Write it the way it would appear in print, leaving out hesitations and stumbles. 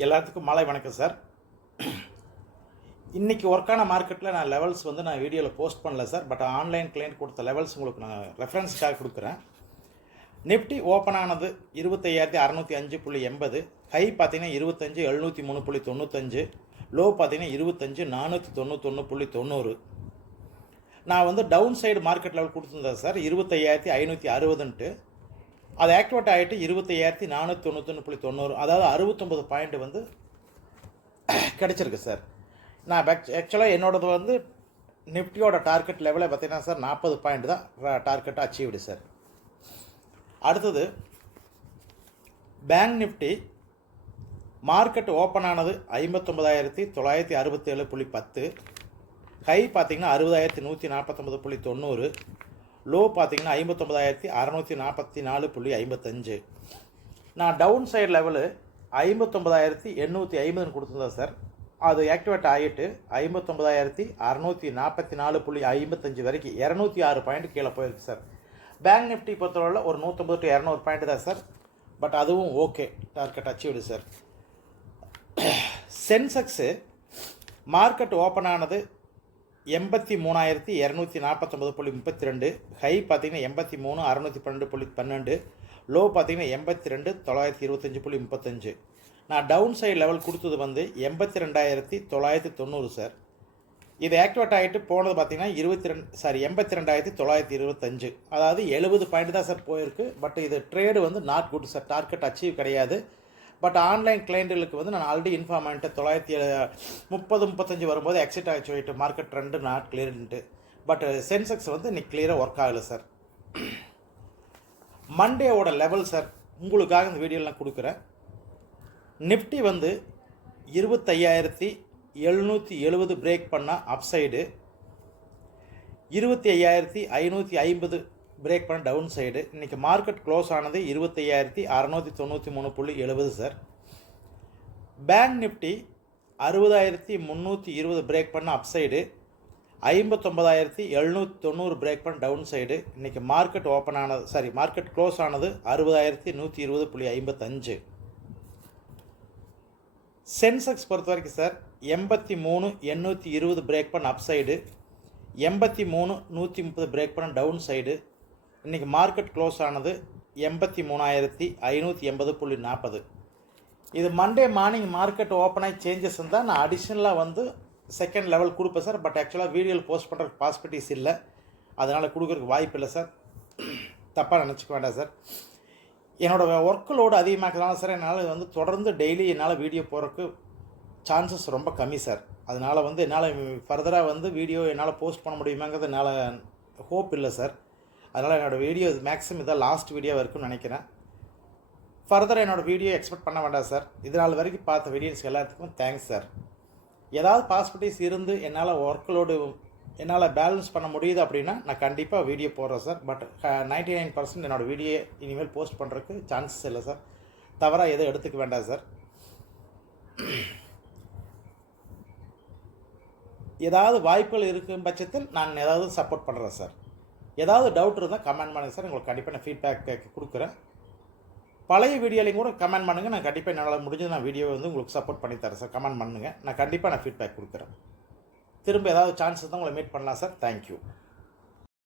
எல்லாத்துக்கும் மாலை வணக்கம் சார். இன்றைக்கி ஒர்க்கான மார்க்கெட்டில் நான் லெவல்ஸ் வந்து நான் வீடியோவில் போஸ்ட் பண்ணல சார். பட் ஆன்லைன் கிளைண்ட் கொடுத்த லெவல்ஸ் உங்களுக்கு நான் ரெஃபரன்ஸுக்காக கொடுக்குறேன். நிஃப்டி ஓப்பன் ஆனது 25,605.80, ஹை பார்த்தீங்கன்னா 25,703.95, லோ பார்த்தீங்கன்னா 25,491.90. நான் வந்து டவுன் சைடு மார்க்கெட் லெவல் கொடுத்துருந்தேன் சார் 25,560ன்ட்டு. அது ஆக்டிவேட் ஆகிட்டு 25,491.90, அதாவது 69 பாயிண்ட் வந்து கிடச்சிருக்கு சார். நான் ஆக்சுவலாக என்னோடது வந்து நிஃப்டியோட டார்கெட் லெவலில் பார்த்தீங்கன்னா சார் 40 பாயிண்ட் தான் டார்கெட் அச்சீவ்டு சார். அடுத்தது பேங்க் நிஃப்டி மார்க்கெட் ஓப்பன் ஆனது 59,967.10, ஹை பார்த்தீங்கன்னா 60,149.90, லோ பார்த்தீங்கன்னா 59,644.55. நான் டவுன் சைடு லெவலு 59,850 கொடுத்துருந்தேன் சார். அது ஆக்டிவேட் ஆகிட்டு 59,644.55 வரைக்கும் 206 பாயிண்ட் கீழே போயிருக்கு சார். பேங்க் நிஃப்டி பொறுத்தவரை ஒரு 150 to 200 பாயிண்ட் தான் சார். பட் அதுவும் okay, target achieved sir. Sensex market open ஆனது 83,249.32, ஹை பார்த்தீங்கன்னா 83,612.12, லோ பார்த்தீங்கன்னா 82,925.35. நான் டவுன் சைடு லெவல் கொடுத்தது வந்து 82,990 சார். இது ஆக்டிவேட் ஆகிட்டு போனது பார்த்தீங்கன்னா 82,925, அதாவது 70 பாயிண்ட் தான் சார் போயிருக்கு. பட் இது ட்ரேடு வந்து not good sir, target achieve கிடையாது. பட் ஆன்லைன் கிளைண்ட்டுகளுக்கு வந்து நான் ஆல்ரெடி இன்ஃபார்ம் பண்ணிட்டு 930-35 வரும்போது எக்ஸிட் ஆகி சொல்லிட்டு மார்க்கெட் ட்ரெண்டு நாட் கிளியர்ன்ட்டு. பட் சென்செக்ஸ் வந்து இன்னைக்கு கிளியராக ஒர்க் ஆகலை சார். மண்டேவோட லெவல் சார் உங்களுக்காக இந்த வீடியோவில் நான் கொடுக்குறேன். நிஃப்டி வந்து 25,770 பிரேக் பண்ணால் அப்சைடு, 25,550 பிரேக் பண்ண டவுன் சைடு. இன்றைக்கி மார்க்கெட் க்ளோஸ் ஆனது 25,693.70 சார். பேங்க் நிஃப்டி 60,320 பிரேக் பண்ண அப்சைடு, 59,790 பிரேக் பண்ண டவுன் சைடு. இன்றைக்கி மார்க்கெட் ஓப்பன் ஆனது மார்க்கெட் க்ளோஸ் ஆனது 60,120.55. சென்செக்ஸ் பொறுத்த வரைக்கும் சார் 83,820 பிரேக் பண்ண அப்சைடு, 83,130 பிரேக் பண்ண டவுன் சைடு. இன்றைக்கி மார்க்கெட் க்ளோஸ் ஆனது 83,580.40. இது மண்டே மார்னிங் மார்க்கெட் ஓப்பன் ஆகி சேஞ்சஸ் இருந்தால் நான் அடிஷ்னலாக வந்து செகண்ட் லெவல் கொடுப்பேன் சார். பட் ஆக்சுவலாக வீடியோவில் போஸ்ட் பண்ணுறதுக்கு பாசிபிலிட்டிஸ் இல்லை, அதனால் கொடுக்குறதுக்கு வாய்ப்பு இல்லை சார். தப்பாக நினச்சிக்க வேண்டாம் சார். என்னோடய ஒர்க் லோடு அதிகமாக்கலாம் சார். என்னால் வந்து தொடர்ந்து டெய்லி என்னால் வீடியோ போகிறதுக்கு சான்சஸ் ரொம்ப கம்மி சார். அதனால் வந்து என்னால் ஃபர்தராக வந்து வீடியோ என்னால் போஸ்ட் பண்ண முடியுமாங்கிறது என்னால் ஹோப் இல்லை சார். அதனால் என்னோடய வீடியோ மேக்ஸிமம் இதான் லாஸ்ட் வீடியோவாக இருக்குன்னு நினைக்கிறேன். ஃபர்தராக என்னோடய வீடியோ எக்ஸ்பெக்ட் பண்ண வேண்டாம் சார். இது நாள் வரைக்கும் பார்த்த வீடியோஸ் எல்லாத்துக்கும் தேங்க்ஸ் சார். ஏதாவது பாசிபிலிட்டிஸ் இருந்து என்னால் ஒர்க் லோடு என்னால் பேலன்ஸ் பண்ண முடியுது அப்படின்னா நான் கண்டிப்பாக வீடியோ போடுறேன் சார். பட் 99% என்னோடய வீடியோ இனிமேல் போஸ்ட் பண்ணுறதுக்கு சான்சஸ் இல்லை சார். தவறாக எதுவும் எடுத்துக்க வேண்டாம் சார். ஏதாவது வாய்ப்புகள் இருக்கும் பட்சத்தில் நான் ஏதாவது சப்போர்ட் பண்ணுறேன் சார். ஏதாவது டவுட் இருந்தால் கமெண்ட் பண்ணுங்கள் சார். உங்களுக்கு கண்டிப்பாக நான் ஃபீட்பேக் கொடுக்குறேன். பழைய வீடியோலையும் கூட கமெண்ட் பண்ணுங்கள். நான் கண்டிப்பாக என்னால் முடிஞ்சது நான் வீடியோ வந்து உங்களுக்கு சப்போர்ட் பண்ணி தரேன் சார். கமெண்ட் பண்ணுங்கள், நான் கண்டிப்பாக நான் ஃபீட்பேக் கொடுக்குறேன். திரும்ப ஏதாவது சான்ஸ் இருந்தால் உங்களை மீட் பண்ணலாம் சார். தேங்க்யூ.